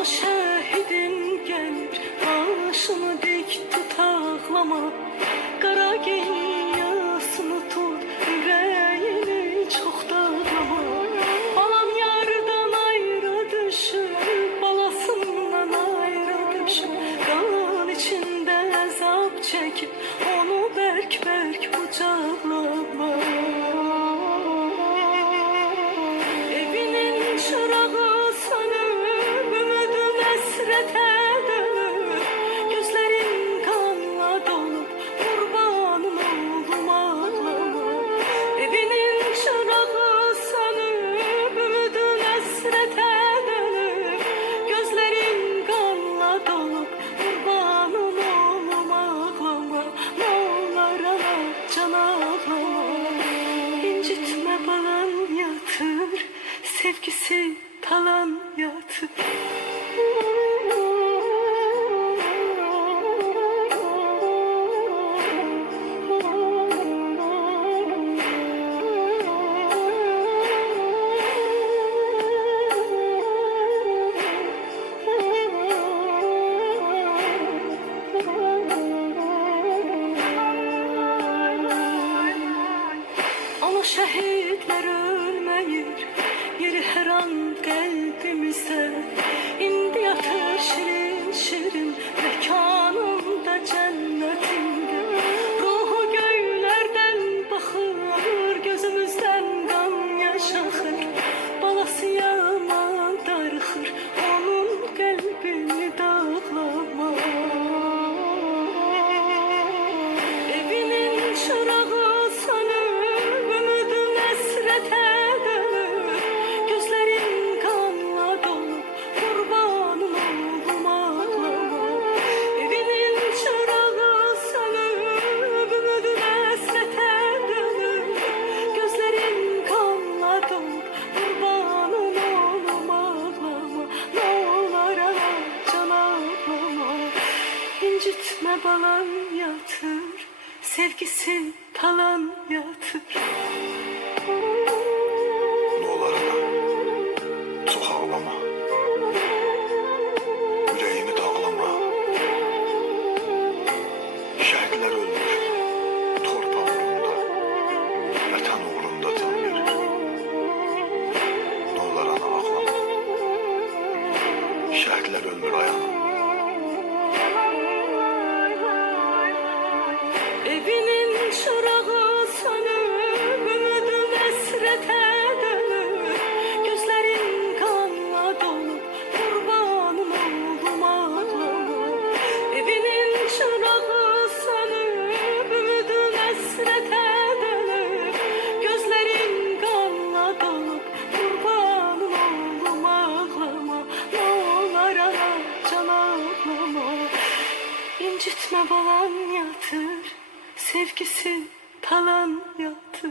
Al gel Başını dik tut ağlama. Kara gelin yasını tut Yüreğini çok dağlama. Balam yardan ayrı düşür Balasından ayrı düşür Dağın içinde azap çekip Onu berk berk kucaklama Sevgisi talan yatır Ana şehitler balan yatır Sevgisi talan yatır Ne olur ana. Çok ağlama. Yüreğini dağlama. Şehitler ölmüş. Torpaq uğrunda. Uğrunda can. Ne olur ana ağlama. Şehitler ölmür ayağına. Evinin çırağı sönüp esrete dönüp Gözlerin kanla dolup Kurbanım oldum ağlama. Evinin çırağı Ümidin esrete dönüp Gözlerin kanla dolup Kurbanım oldum Ne olur ana can ağlama. İncitme balan yatır sevgisi talan yaktır.